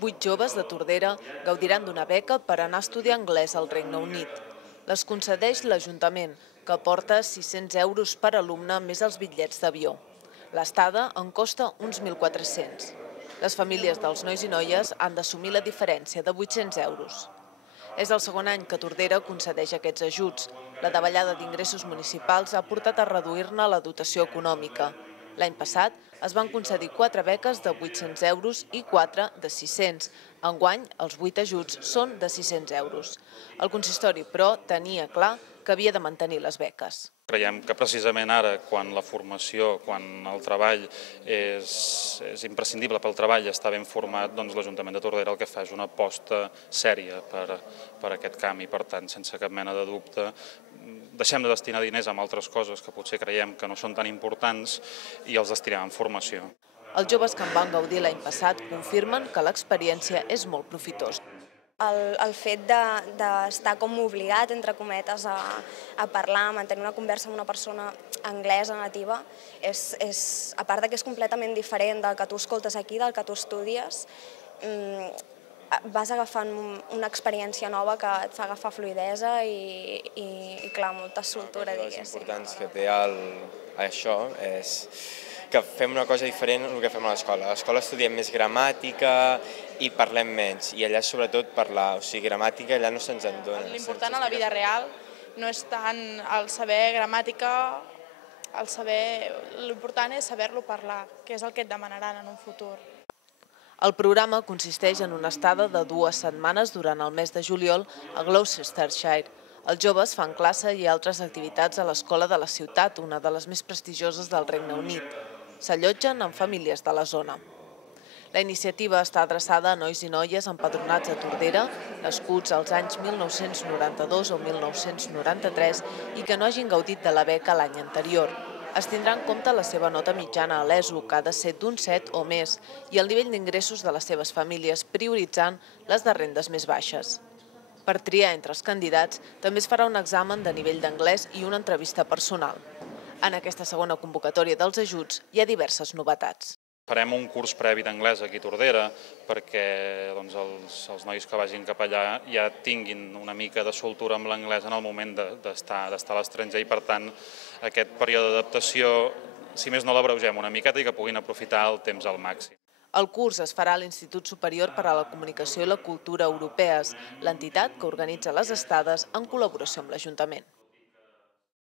8 joves de Tordera gaudiran d'una beca per anar a estudiar anglès al Regne Unit. Les concedeix l'Ajuntament, que aporta 600 euros per alumne més els bitllets d'avió. L'estada en costa uns 1.400. Les famílies dels nois i noies han d'assumir la diferència de 800 euros. És el segon any que Tordera concedeix aquests ajuts. La davallada d'ingressos municipals ha portat a reduir-ne la dotació econòmica. L'any passat es van concedir 4 beques de 800 euros i 4 de 600. Enguany, els 8 ajuts són de 600 euros. El consistori, però, tenia clar que havia de mantenir les beques. Creiem que precisament ara, quan la formació, quan el treball és imprescindible pel treball, està ben format, doncs l'Ajuntament de Tordera el que fa és una aposta sèria per aquest canvi. Per tant, sense cap mena de dubte, deixem de destinar diners a altres coses que potser creiem que no són tan importants i els destinem en formació. Els joves que en van gaudir l'any passat confirmen que l'experiència és molt profitosa. El fet d'estar com obligat, entre cometes, a parlar, a mantenir una conversa amb una persona anglesa nativa, a part que és completament diferent del que tu escoltes aquí, del que tu estudies, vas agafant una experiència nova que et fa agafar fluïdesa i clar, molta soltura, diguéssim. Les importants que té això és que fem una cosa diferent del que fem a l'escola. A l'escola estudiem més gramàtica i parlem menys, i allà sobretot parlar, o sigui, gramàtica allà no se'ns en dona. L'important a la vida real no és tant el saber gramàtica, l'important és saber-lo parlar, que és el que et demanaran en un futur. El programa consisteix en una estada de 2 setmanes durant el mes de juliol a Gloucestershire. Els joves fan classe i altres activitats a l'escola de la ciutat, una de les més prestigioses del Regne Unit. S'allotgen en famílies de la zona. La iniciativa està adreçada a nois i noies empadronats a Tordera, nascuts als anys 1992 o 1993 i que no hagin gaudit de la beca l'any anterior. Es tindrà en compte la seva nota mitjana a l'ESO, que ha de ser d'un 7 o més, i el nivell d'ingressos de les seves famílies, prioritzant les de rendes més baixes. Per triar entre els candidats, també es farà un examen de nivell d'anglès i una entrevista personal. En aquesta segona convocatòria dels ajuts hi ha diverses novetats. Farem un curs previ d'anglès aquí a Tordera perquè els nois que vagin cap allà ja tinguin una mica de soltura amb l'anglès en el moment d'estar a l'estranger i, per tant, aquest període d'adaptació, si més no, l'abreugem una miqueta i que puguin aprofitar el temps al màxim. El curs es farà a l'Institut Superior per a la Comunicació i la Cultura Europees, l'entitat que organitza les estades en col·laboració amb l'Ajuntament.